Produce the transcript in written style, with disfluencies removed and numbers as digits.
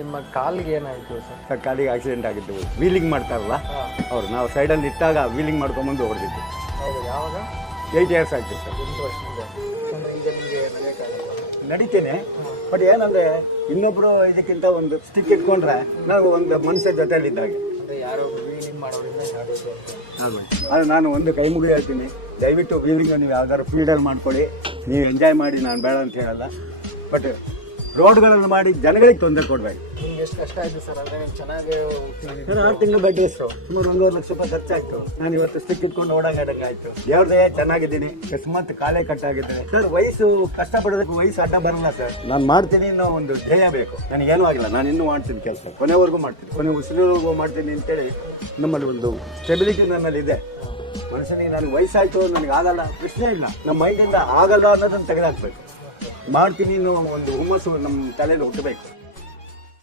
ನಿಮ್ಮ ಕಾಲಿಗೆ ಏನಾಯಿತು ಸರ್? ಕಾಲಿಗೆ ಆಕ್ಸಿಡೆಂಟ್ ಆಗಿತ್ತು. ವೀಲಿಂಗ್ ಮಾಡ್ತಾರಲ್ಲ ಅವರು, ನಾವು ಸೈಡಲ್ಲಿ ಇಟ್ಟಾಗ ವೀಲಿಂಗ್ ಮಾಡ್ಕೊಂಬಂದು ಹೊಡೆದಿದ್ದು. ಹೌದು, ಯಾವಾಗ? 8 years ಆಯ್ತು ಸರ್. 8 ವರ್ಷದಿಂದ. ಅಂದರೆ ಈಗ ನಿಮಗೆ ನಡೆಯೋಕ್ಕಾಗಲ್ಲ? ನಡಿತೇನೆ, ಬಟ್ ಏನಂದರೆ ಇನ್ನೊಬ್ಬರು ಇದಕ್ಕಿಂತ ಒಂದು ಸ್ಟಿಕ್ ಇಟ್ಕೊಂಡ್ರೆ ನಾವು ಒಂದು ಮನುಷ್ಯ ಜೊತೆಯಲ್ಲಿದ್ದಾಗೆ. ಅಂದರೆ ಯಾರೋ ವೀಲಿಂಗ್ ಮಾಡೋದ್ರಿಂದ ನಡೆಯೋದು ಅಂತ. ಅದು ನಾನು ಒಂದು ಕೈ ಮುಗಿ ಹೇಳ್ತೀನಿ, ದಯವಿಟ್ಟು ವೀಲಿಂಗ್ ನೀವು ಯಾವ್ದಾದ್ರು ಫೀಲ್ಡಲ್ಲಿ ಮಾಡ್ಕೊಳ್ಳಿ, ನೀವು ಎಂಜಾಯ್ ಮಾಡಿ, ನಾನು ಬೇಡ ಅಂತ ಹೇಳಲ್ಲ. ಬಟ್ ರೋಡ್ಗಳನ್ನು ಮಾಡಿ ಜನಗಳಿಗೆ ತೊಂದರೆ ಕೊಡಬೇಡಿ. ನಿಮ್ಗೆ ಎಷ್ಟು ಕಷ್ಟ ಆಯಿತು ಸರ್? ಅಂದರೆ ನೀವು ಚೆನ್ನಾಗಿ 6 ತಿಂಗಳು ಬಡ್ಡಿ ಹೆಸರು ಸುಮಾರು 1.5 ಲಕ್ಷ ರೂಪಾಯಿ ಖರ್ಚಾಯ್ತು. ನಾನು ಇವತ್ತು ಸ್ಟಿಕ್ ಇಟ್ಕೊಂಡು ಓಡಾಡಂಗೆ ಆಯ್ತು. ದೇವ್ರದೇ ಚೆನ್ನಾಗಿದ್ದೀನಿ, ಅಕಸ್ಮಾತ್ ಕಾಲೇ ಕಟ್ಟಾಗಿದೆ ಸರ್. ವಯಸ್ಸು ಕಷ್ಟಪಡೋದಕ್ಕೆ ವಯಸ್ಸು ಅಡ್ಡ ಬರಲ್ಲ ಸರ್. ನಾನು ಮಾಡ್ತೀನಿ ಅನ್ನೋ ಒಂದು ಧ್ಯೇಯ ಬೇಕು. ನನಗೇನೂ ಆಗಿಲ್ಲ, ನಾನು ಇನ್ನೂ ಮಾಡ್ತೀನಿ ಕೆಲಸ, ಕೊನೆವರೆಗೂ ಮಾಡ್ತೀನಿ, ಕೊನೆ ಉಸಿರುವರೆಗೂ ಮಾಡ್ತೀನಿ ಅಂತೇಳಿ ನಮ್ಮಲ್ಲಿ ಒಂದು ಸ್ಟೆಬಿಲಿಟಿ ನನ್ನಲ್ಲಿ ಇದೆ. ಮನುಷ್ಯನಿಗೆ ನನಗೆ ವಯಸ್ಸಾಯ್ತು, ನನಗೆ ಆಗಲ್ಲ, ಪ್ರಶ್ನೆ ಇಲ್ಲ. ನಮ್ಮ ಮೈಂಡಿಂದ ಆಗಲ್ಲ ಅನ್ನೋದನ್ನು ತೆಗೆದಾಕ್ಬೇಕು. ಮಾಡ್ತೀನಿ ಅನ್ನೋ ಒಂದು ಹುಮ್ಮಸ್ಸು ನಮ್ಮ ತಲೆಯಲ್ಲಿ ಹುಟ್ಟಬೇಕು.